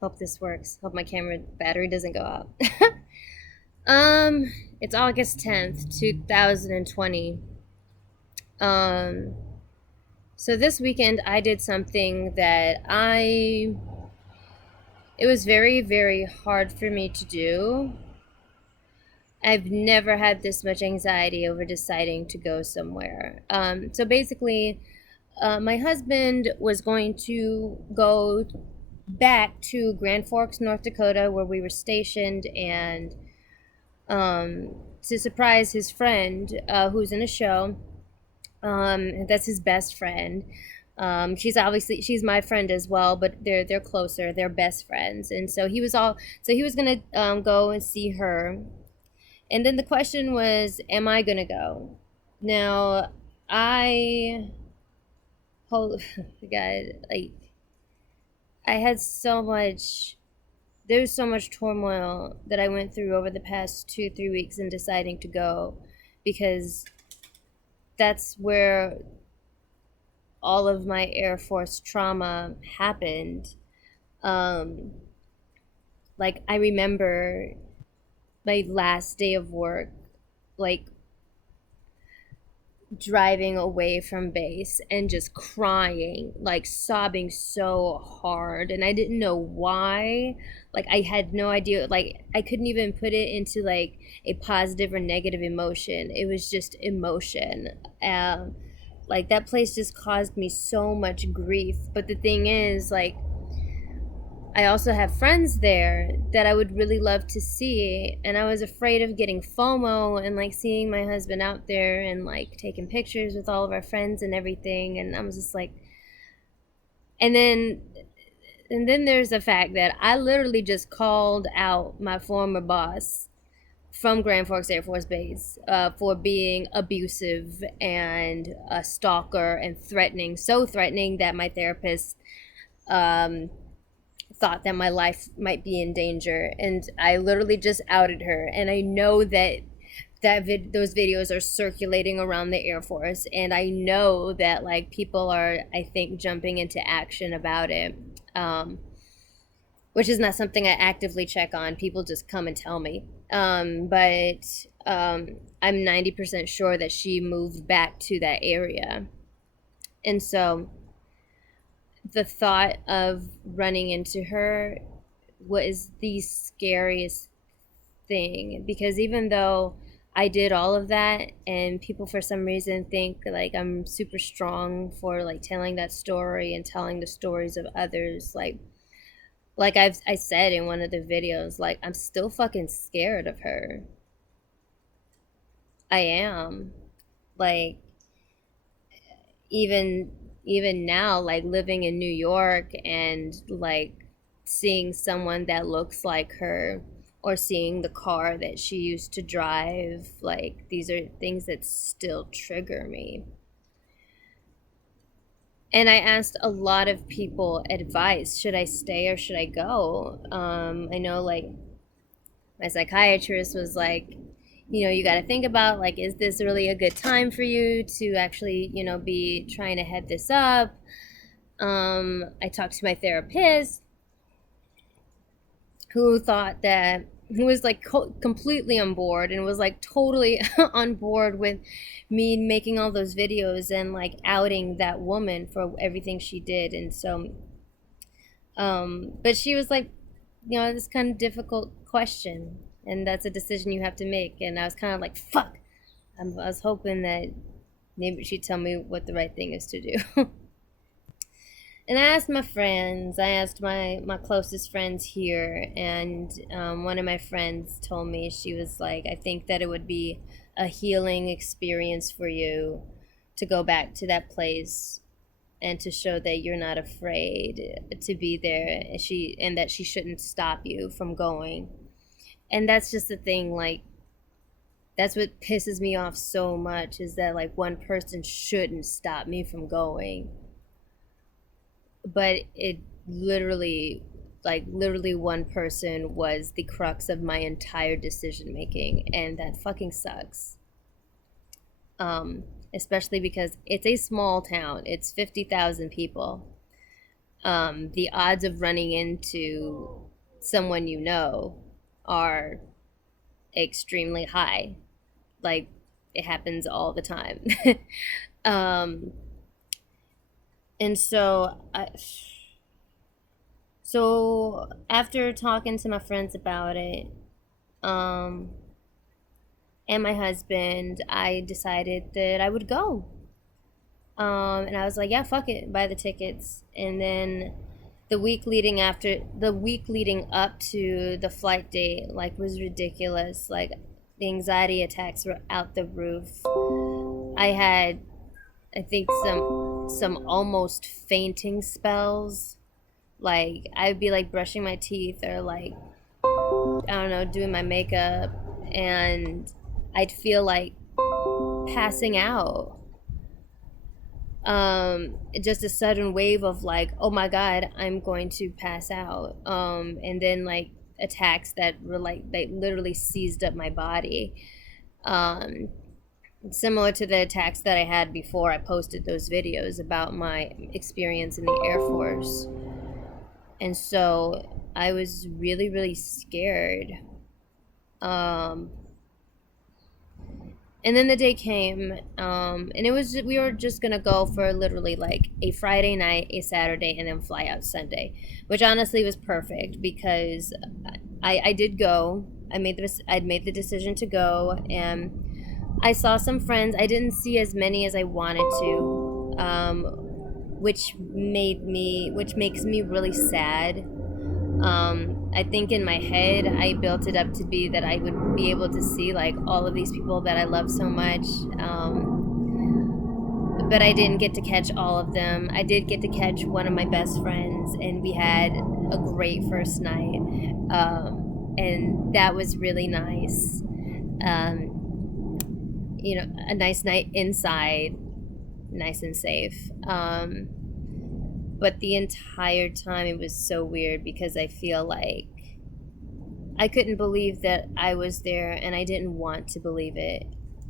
Hope this works. Hope my camera battery doesn't go out. um, it's August 10th, 2020. Um, so this weekend I did something that it was very, very hard for me to do. I've never had this much anxiety over deciding to go somewhere. So basically, my husband was going to go back to Grand Forks, North Dakota, where we were stationed, and to surprise his friend who's in a show. That's his best friend. She's my friend as well, but they're closer. They're best friends, and so he was gonna go and see her, and then the question was, am I gonna go? Now, I hold God, like I had so much. There's so much turmoil that I went through over the past 2, 3 weeks in deciding to go, because that's where all of my Air Force trauma happened. Um, like I remember my last day of work, like driving away from base and just crying, like sobbing so hard, and I didn't know why. Like I had no idea, like I couldn't even put it into like a positive or negative emotion. It was just emotion. Like that place just caused me so much grief. But the thing is, like, I also have friends there that I would really love to see, and I was afraid of getting FOMO and like seeing my husband out there and like taking pictures with all of our friends and everything, and I was just like, and then there's the fact that I literally just called out my former boss from Grand Forks Air Force Base for being abusive and a stalker and threatening, so threatening that my therapist um, thought that my life might be in danger, and I literally just outed her. And I know that those videos are circulating around the Air Force, and I know that like people are, I think, jumping into action about it, which is not something I actively check on. People just come and tell me. But I'm 90% sure that she moved back to that area, and so the thought of running into her was the scariest thing, because even though I did all of that, and people for some reason think like I'm super strong for like telling that story and telling the stories of others, I said in one of the videos, like I'm still fucking scared of her. I am. Like even even now, like living in New York and like seeing someone that looks like her, or seeing the car that she used to drive, like these are things that still trigger me. And I asked a lot of people advice, should I stay or should I go? I know like my psychiatrist was like, you got to think about, like, is this really a good time for you to actually, be trying to head this up? I talked to my therapist, who was like completely on board, and was like totally on board with me making all those videos and like outing that woman for everything she did. And so, but she was like, this kind of difficult question, and that's a decision you have to make. And I was kind of like, fuck. I was hoping that maybe she'd tell me what the right thing is to do. And I asked my friends. I asked my closest friends here, and one of my friends told me, she was like, I think that it would be a healing experience for you to go back to that place and to show that you're not afraid to be there, and that she shouldn't stop you from going. And that's just the thing, like, that's what pisses me off so much, is that like one person shouldn't stop me from going. But it literally, literally one person was the crux of my entire decision making, and that fucking sucks. um Especially because it's a small town, it's 50,000 people. The odds of running into someone you know are extremely high. Like, it happens all the time. um, and so after talking to my friends about it, um, and my husband, I decided that I would go. And I was like, yeah, fuck it, buy the tickets. And then the week leading up to the flight date, like, was ridiculous. Like, the anxiety attacks were out the roof. I had, I think, some almost fainting spells. Like, I'd be like brushing my teeth or like, I don't know, doing my makeup, and I'd feel like passing out. Just a sudden wave of like, oh my god, I'm going to pass out. And then like attacks that were like, they literally seized up my body. um Similar to the attacks that I had before I posted those videos about my experience in the Air Force. And so I was really, really scared. um and then the day came, and it was, we were just gonna go for literally like a Friday night, a Saturday, and then fly out Sunday, which honestly was perfect because I did go. I'd made the decision to go, and I saw some friends. I didn't see as many as I wanted to, which makes me really sad. I think in my head, I built it up to be that I would be able to see like all of these people that I love so much. But I didn't get to catch all of them. I did get to catch one of my best friends, and we had a great first night. And that was really nice. A nice night inside, nice and safe. But the entire time it was so weird because I feel like I couldn't believe that I was there, and I didn't want to believe it.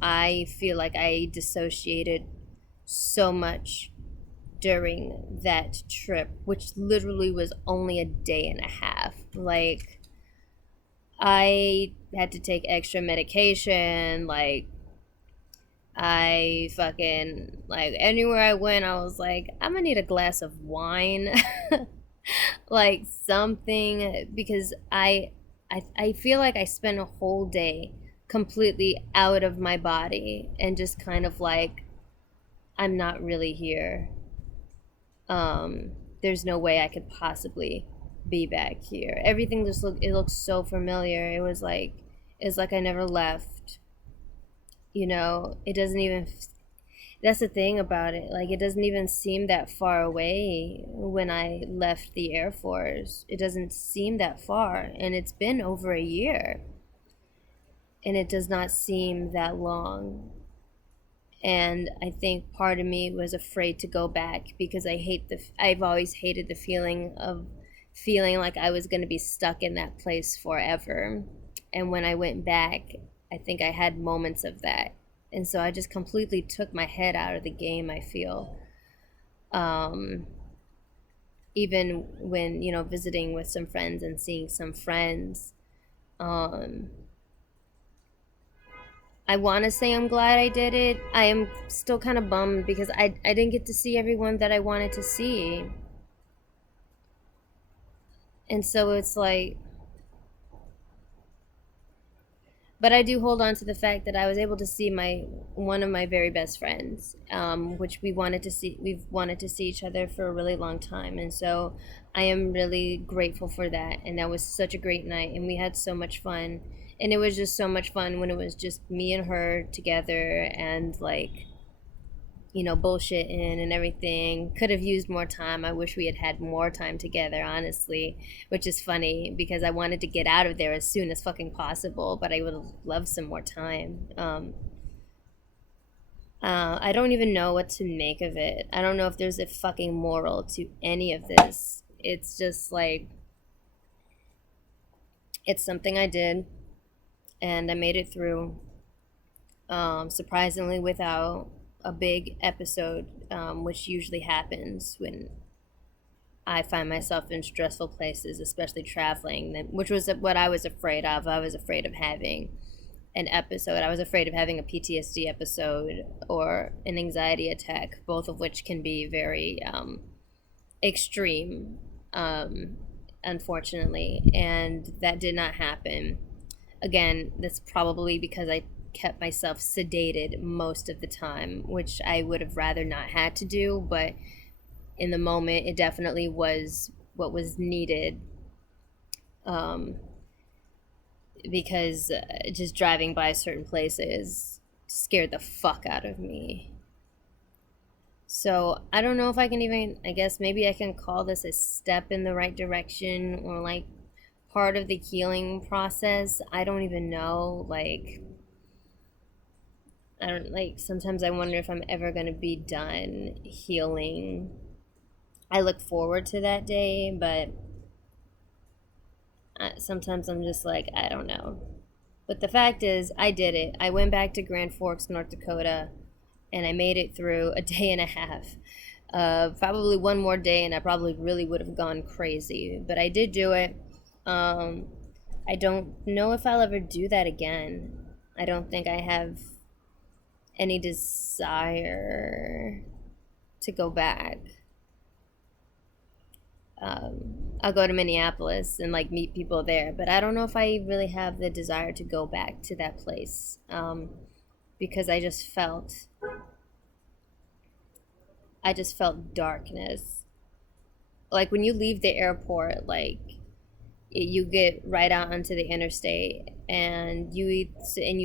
I feel like I dissociated so much during that trip, which literally was only a day and a half. Like, I had to take extra medication. Like, I fucking, like, anywhere I went, I was like, I'm gonna need a glass of wine. Like something, because I feel like I spent a whole day completely out of my body and just kind of like, I'm not really here. There's no way I could possibly be back here. Everything just looks so familiar. It's like I never left. It doesn't even, that's the thing about it. Like, it doesn't even seem that far away when I left the Air Force. It doesn't seem that far, and it's been over a year, and it does not seem that long. And I think part of me was afraid to go back because I've always hated the feeling of feeling like I was going to be stuck in that place forever. And when I went back, I think I had moments of that. And so I just completely took my head out of the game, I feel. Um, Even when, visiting with some friends and seeing some friends. Um, I want to say I'm glad I did it. I am still kind of bummed because I didn't get to see everyone that I wanted to see. And so it's like, but I do hold on to the fact that I was able to see my one of my very best friends, which we've wanted to see each other for a really long time, and so I am really grateful for that. And that was such a great night, and we had so much fun, and it was just so much fun when it was just me and her together, and like, bullshitting and everything. Could have used more time. I wish we had had more time together, honestly, which is funny because I wanted to get out of there as soon as fucking possible, but I would have loved some more time. I don't even know what to make of it. I don't know if there's a fucking moral to any of this. It's just like, it's something I did, and I made it through, surprisingly without a big episode, which usually happens when I find myself in stressful places, especially traveling, which was what I was afraid of. I was afraid of having an episode. I was afraid of having a PTSD episode or an anxiety attack, both of which can be very extreme, um, unfortunately. And that did not happen. Again, that's probably because I kept myself sedated most of the time, which I would have rather not had to do, but in the moment, it definitely was what was needed. Um, because just driving by certain places scared the fuck out of me. So I don't know if I can even, I guess maybe I can call this a step in the right direction or like part of the healing process. I don't even know. Like, I don't like, sometimes I wonder if I'm ever going to be done healing. I look forward to that day, but sometimes I'm just like, I don't know. But the fact is, I did it. I went back to Grand Forks, North Dakota, and I made it through a day and a half. Probably one more day, and I probably really would have gone crazy. But I did do it. Um, I don't know if I'll ever do that again. I don't think I have any desire to go back. I'll go to Minneapolis and like meet people there, but I don't know if I really have the desire to go back to that place, because I just felt darkness. Like when you leave the airport, like you get right out onto the interstate and you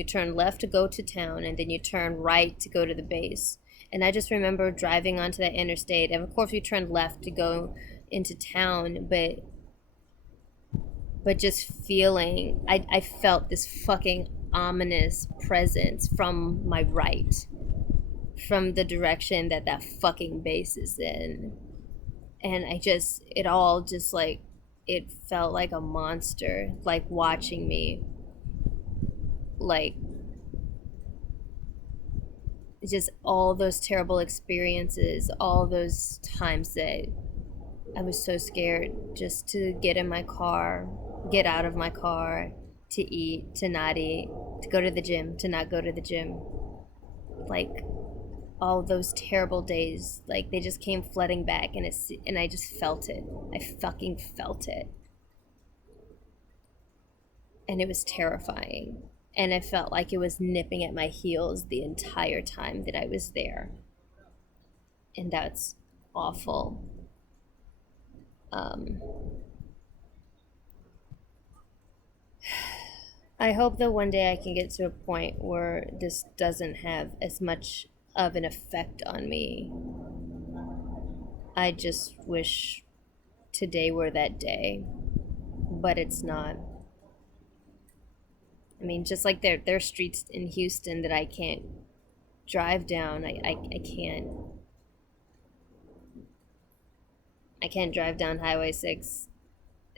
turn left to go to town and then you turn right to go to the base. And I just remember driving onto that interstate, and of course we turned left to go into town, but just feeling, I felt this fucking ominous presence from my right, from the direction that that fucking base is in. And it all just like, it felt like a monster, like watching me, like just all those terrible experiences, all those times that I was so scared just to get in my car, get out of my car, to eat, to not eat, to go to the gym, to not go to the gym. Like all those terrible days, like they just came flooding back, and I just felt it. I fucking felt it. And it was terrifying. And I felt like it was nipping at my heels the entire time that I was there. And that's awful. Um, I hope that one day I can get to a point where this doesn't have as much of an effect on me. I just wish today were that day, but it's not. I mean, just like there are streets in Houston that I can't drive down. I can't drive down Highway 6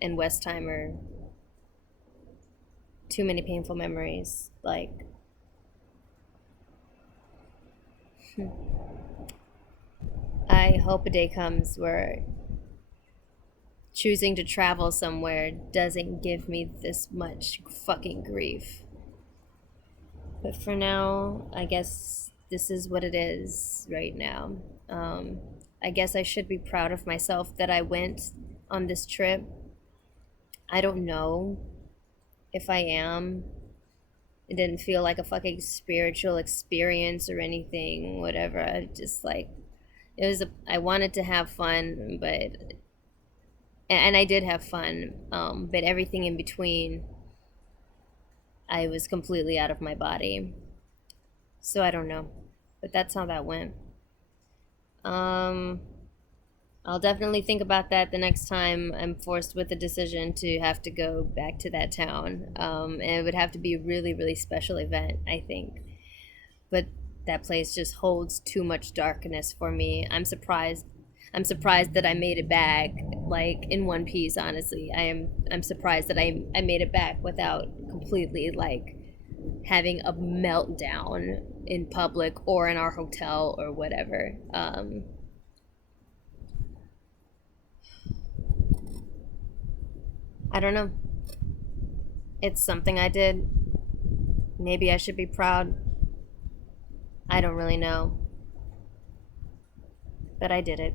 and Westheimer. Too many painful memories. Like, I hope a day comes where choosing to travel somewhere doesn't give me this much fucking grief. But for now, I guess this is what it is right now. Um, I guess I should be proud of myself that I went on this trip. I don't know if I am. It didn't feel like a fucking spiritual experience or anything, whatever. I just like, I wanted to have fun, and I did have fun, but everything in between, I was completely out of my body. So I don't know, but that's how that went. Um, I'll definitely think about that the next time I'm forced with a decision to have to go back to that town. And it would have to be a really, really special event, I think. But that place just holds too much darkness for me. I'm surprised that I made it back like in one piece, honestly. I'm surprised that I made it back without completely like having a meltdown in public or in our hotel or whatever. I don't know. It's something I did. Maybe I should be proud. I don't really know. But I did it.